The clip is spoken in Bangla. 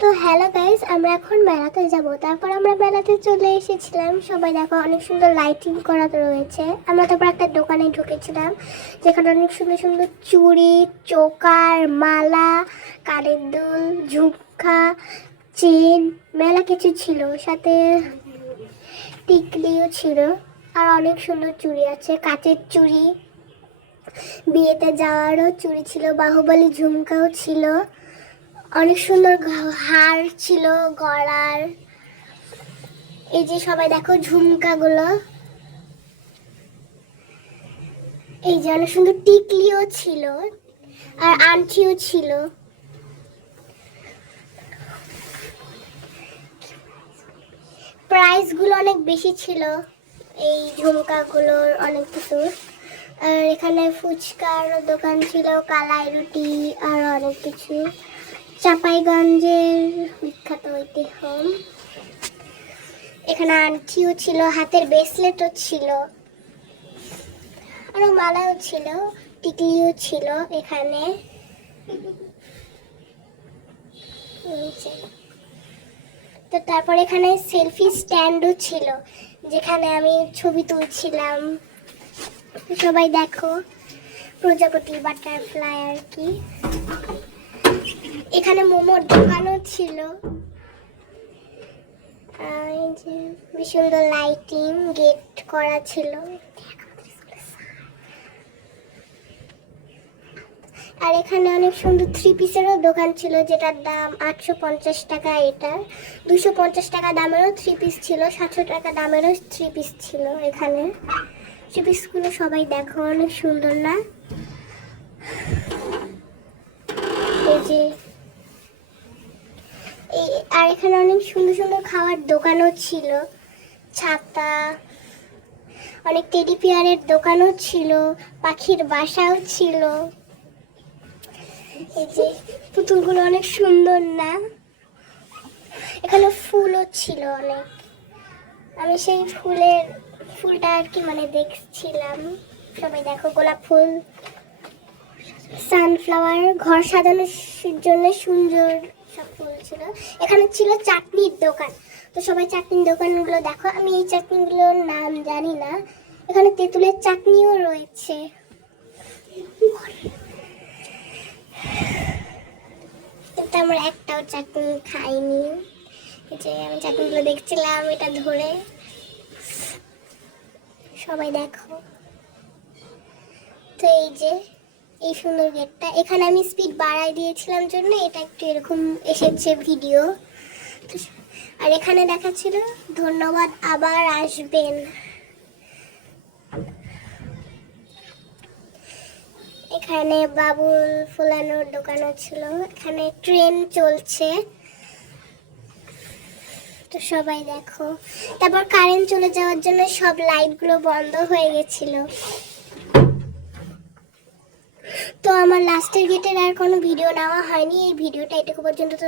তো হ্যালো গাইস, আমরা এখন মেলাতে যাব। তারপর আমরা মেলাতে চলে এসেছিলাম। সবাই দেখো অনেক সুন্দর লাইটিং করা রয়েছে। আমরা তারপর একটা দোকানে ঢুকেছিলাম যেখানে অনেক সুন্দর সুন্দর চুড়ি, চোকার, মালা, কানের দুল, ঝুমকা, চেন, মেলা কিছু ছিল, সাথে টিকলিও ছিল। আর অনেক সুন্দর চুড়ি আছে, কাচের চুড়ি, বিয়েতে যাওয়ারও চুড়ি ছিল, বাহুবলী ঝুমকাও ছিল, অনেক সুন্দর হার ছিল গলার। এই যে সবাই দেখো ঝুমকাগুলো, এই যে অনেক সুন্দর টিকলিও ছিল আর আংটিও ছিল। প্রাইসগুলো অনেক বেশি ছিল এই ঝুমকাগুলোর, অনেক কিছু। আর এখানে ফুচকার দোকান ছিল, কালাই রুটি আর অনেক কিছু। চাঁপাইগঞ্জের বিখ্যাত ঐতিহ্য। এখানে আংটিও ছিল, হাতের ব্রেসলেটও ছিল, আরো মালাও ছিল, টিকলিও ছিল এখানে। তো তারপর এখানে সেলফি স্ট্যান্ডও ছিল যেখানে আমি ছবি তুলছিলাম। সবাই দেখো প্রজাপতি, বাটারফ্লাই আর কি। এখানে মোমোর দোকানও ছিল। এই যে বেশ সুন্দর লাইটিং, গেট করা ছিল। আর এখানে অনেক সুন্দর 3 পিসেরও দোকান ছিল যেটার দাম 850 টাকা। এটা 250 টাকা দামেরও 3 পিস ছিল, 700 টাকা দামেরও 3 পিস ছিল। এখানে 3 পিসগুলো সবাই দেখো অনেক সুন্দর না? এই যে আর এখানে অনেক সুন্দর সুন্দর খাওয়ার দোকানও ছিল, ছাতা, অনেক টেডি বিয়ারের দোকানও ছিল, পাখির বাসাও ছিল। এই যে পুতুলগুলো অনেক সুন্দর না? এখানে ফুলও ছিল অনেক। আমি সেই ফুলটা আর কি দেখছিলাম। সবাই দেখো গোলাপ ফুল, সানফ্লাওয়ার, ঘর সাজানোর জন্য সুন্দর সব ফুল ছিল। এখানে ছিল চাটনির দোকান। তো সবাই চাটনির দোকানগুলো দেখো। আমি এই চাটনিগুলোর নাম জানি না। এখানে তেঁতুলের চাটনিও রয়েছে। কিন্তু আমরা একটাও চাটনি খাইনি। এই যে আমি চাটনিগুলো দেখছিলাম এটা ধরে। সবাই দেখো। তো এই যে এই সুন্দর গেটটা, এখানে আমি স্পিড বাড়াই দিয়েছিলাম জন্য এটা একটু এরকম এসেছে ভিডিও। আর এখানে দেখাচ্ছিল ধন্যবাদ, আবার আসবেন। এখানে বাবুল ফুলানোর দোকানও ছিল। এখানে ট্রেন চলছে, তো সবাই দেখো। তারপর কারেন্ট চলে যাওয়ার জন্য সব লাইটগুলো বন্ধ হয়ে গেছিল। তো আমার লাস্টের গেটের আর কোনো ভিডিও নেওয়া হয়নি। এই ভিডিওটা এটুকু পর্যন্ত। তো